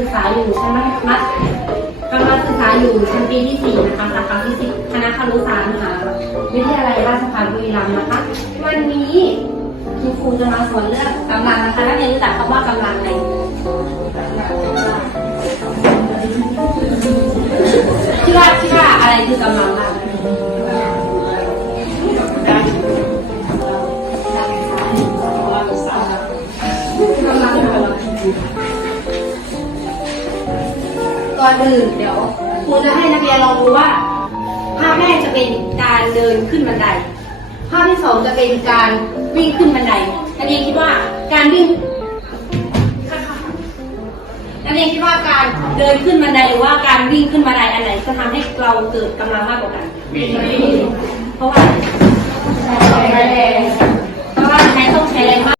ศึกษาอยู่ชั้นมัธกำลังศึกษาอยู่ชั้นปีที่สี่นะคะสาขาฟิสิกส์คณะครุศาสตร์มหาวิทยาลัยราชภัฏบุรีรัมย์นะคะ วันนี้คุณครูจะมาสอนเรื่องกำลังนะคะนักเรียนรู้จักคำว่ากำลังไหมคิดว่าคิดว่าอะไรคือกำลังบ้างก่ อนอื่นเดี๋ยวครูจะให้นักเรียนลองดูว่า ภาพแรกจะเป็นการเดินขึ้นบันได ภาพที่สองจะเป็นการวิ่งขึ้นบันไดนักเรียนคิดว่าการวิ่งนักเรียนคิดว่าการเดินขึ้นบันไดหรือว่าการวิ่งขึ้นบันไดอันไหนจะทำให้เราเกิดกำลังมากกว่ากันเพราะว่าใช้แรงเพราะว่าใช้ต้องใช้แรงมาก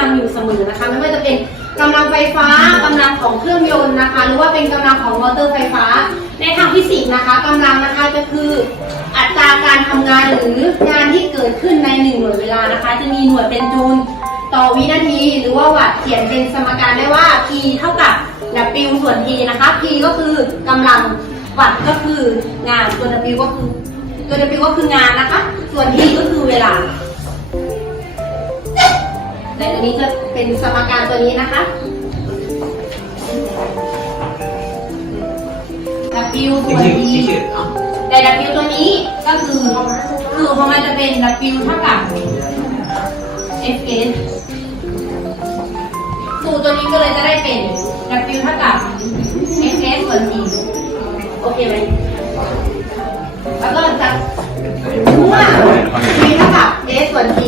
ลังอยู่เสมอนะคะ ไม่ว่าจะเป็นกำลังไฟฟ้ากำลังของเครื่องยนต์นะคะ หรือว่าเป็นกำลังของมอเตอร์ไฟฟ้า ในทางฟิสิกส์นะคะกำลังนะคะก็คืออัตราการทำงานหรืองานที่เกิดขึ้นในหนึ่งหน่วยเวลานะคะ จะมีหน่วยเป็นจูลต่อวินาที หรือว่าวัตต์เขียนเป็นสมการได้ว่า P เท่ากับ W ส่วน T นะคะ P ก็คือกำลังวัตต์ก็คืองานตัว W ก็คือตัว W ก็คืองานนะคะ ส่วน T ก็คือเวลา ในตัวนี้จะเป็นสมการตัวนี้นะคะ W ส่วน T แต่ W ตัวนี้ก็คือคือเพราะมันจะเป็น W เท่ากับ Fs สูตรตัวนี้ก็เลยจะได้เป็น W เท่ากับ Fs ส่วน T โอเคไหมแล้วก็จะเมื่อ P เท่ากับ S ส่วน T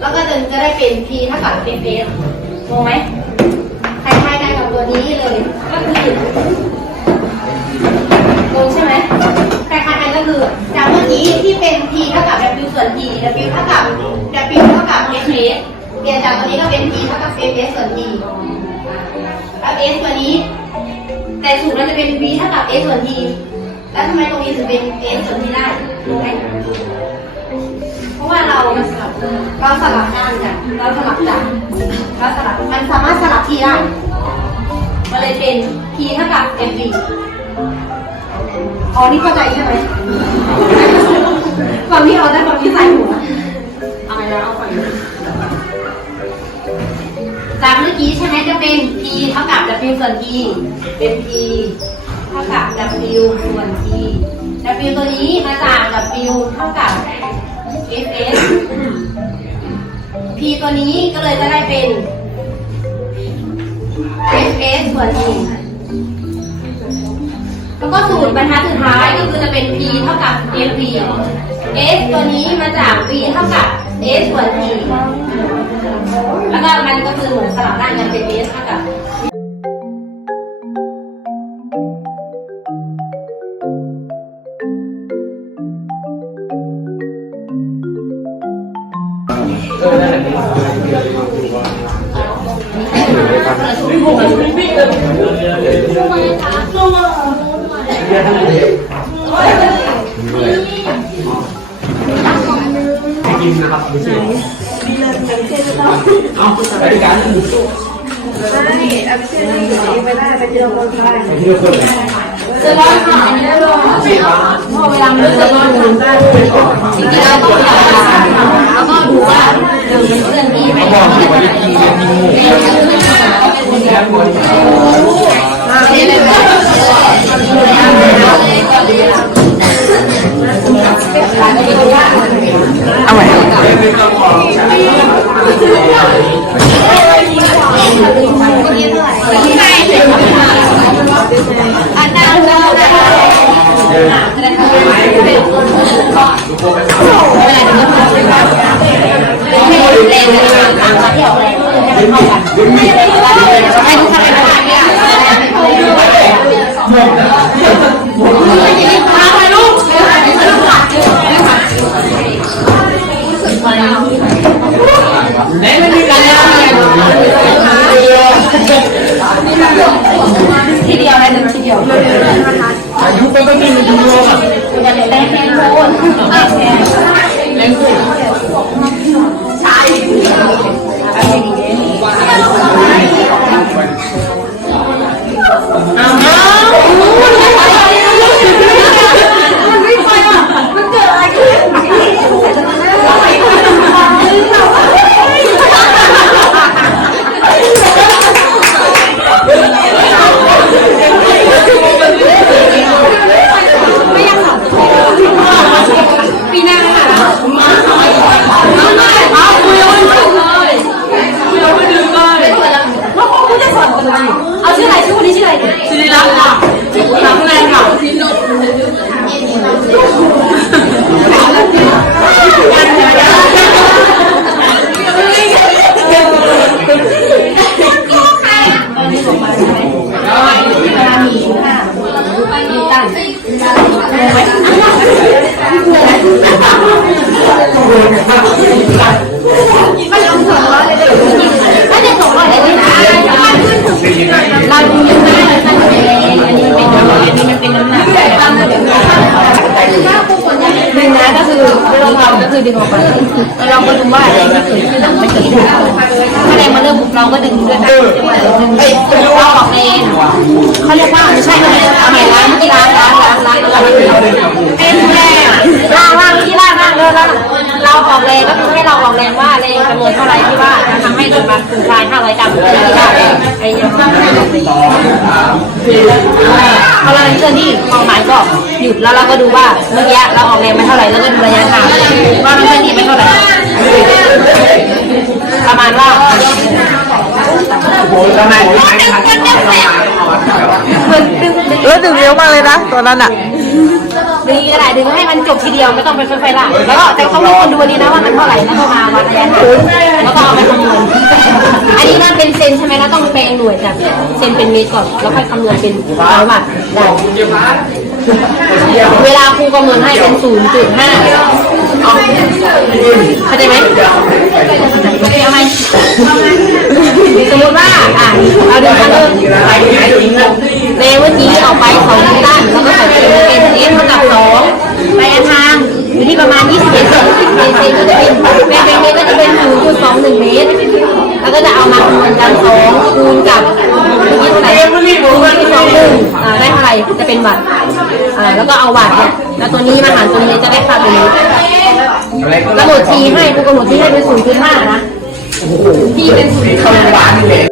แล้วก็จะจะได้เป็น P เท่ากับ Fs งงไหมคล้ายๆกันกับตัวนี้เลย ก็คืองงใช่ไหมคล้ายๆกันก็คือ จากเมื่อกี้ที่เป็น P เท่ากับ W ส่วน T W เท่ากับ W เท่ากับ Fs เปลี่ยนจากตัวนี้ก็เป็น P เท่ากับ Fs ส่วน T แล้ว S ตัวนี้ แต่สูตรมันจะเป็น V เท่ากับ S ส่วน T แล้วทำไมตรงนี้ถึงเป็น S ส่วน T ได้รู้ไหม ว่าเราสลับเราสลับด้านกันเราสลับด้านเราสลับมันสามารถสลับที่ได้มันเลยเป็น P เท่ากับ FV อ๋อนี่เข้าใจใช่ไหมฝั่งที่เอาได้ฝั่งที่ใส่หัวเอาไปแล้วเอาฝั่งนี้จากเมื่อกี้ใช่ไหมจะเป็น P เท่ากับ W ส่วน T เป็น P เท่ากับ W ส่วน T W ตัวนี้มาจาก W เท่ากับ fs p ตัวนี้ก็เลยจะได้เป็น fs ส่วน t แล้วก็สูตรบรรทัดสุดท้ายก็คือจะเป็น p เท่ากับ fv s ตัวนี้มาจาก v เท่ากับ s ส่วน t แล้วก็มันก็คือเหมือนสลับด้านกันเป็น s เท่ากับ กินนะครับไม่ใช่เอาไปกันไม่เอาไปเชื่อที่อยู่ไม่ได้ไปเจอคนไทยไปที่คนเลยจะร้อนค่ะอันนี้ร้อนไม่เอาพอเวลามันจะร้อนทำได้จริงๆเราต้องอยากแล้วก็ ดูว่าเรื่องเรื่องนี้ไม่ได้ที่มันเป็นยังไง ทีเดียวเลยหนึ่งทีเดียว ยุเป็นก็มีมันดูโลกอะจะได้แค่โคนแรงขึ้น พอเราเคลื่อนที่ความหมายก็หยุดแล้วเราก็ดูว่าเมื่อกี้เราออกแรงไปเท่าไหร่แล้วก็ดูระยะทางว่ามันเคลื่อนที่ไปเท่าไหร่ประมาณว่าโอ้ยแล้วนายนายทันเหมือดึงดึงแล้วดึงเร็วมากเลยนะตัวนั้นอะดึงอะไรดึงให้มันจบทีเดียวไม่ต้องไปค่อยๆลากแล้วก็แต่ต้องคนดูอันนี้นะว่ามันเท่าไหร่แล้วก็มาวัดระยะทางแล้วก็เอาไปคำนวณ อันนี้นั่นเป็นเซนใช่ไหมแล้วต้องแปลงหน่วยจากเซนเป็นเมตรก่อนแล้วค่อยคำนวณเป็นร้อยวัตต์ได้เวลาครูคำนวณให้เป็นศูนย์จุดห้าเข้าใจไหมเอาไหมสมมติว่าอะเอาดูคันเริ่มอะไรไหนจริงนะเรเมื่อกี้ออกไป2นิวตัน ที่ประมาณ 21เซนเซนเซนก็จะเป็นแม่เป็นเมตรก็จะเป็น0.21เมตร แล้วก็จะเอามาคำนวณกัน2คูณกับเมื่อกี้เท่าไหร่คูณที่2หนึ่งได้เท่าไหร่จะเป็นวัตต์อ่าแล้วก็เอาวัตต์เนี่ยแล้วตัวนี้มาหารตัวนี้จะได้ค่าตัวนี้อะไรก็กำหนดทีให้กูกำหนดทีให้เป็น0.5นะที่เป็น0.5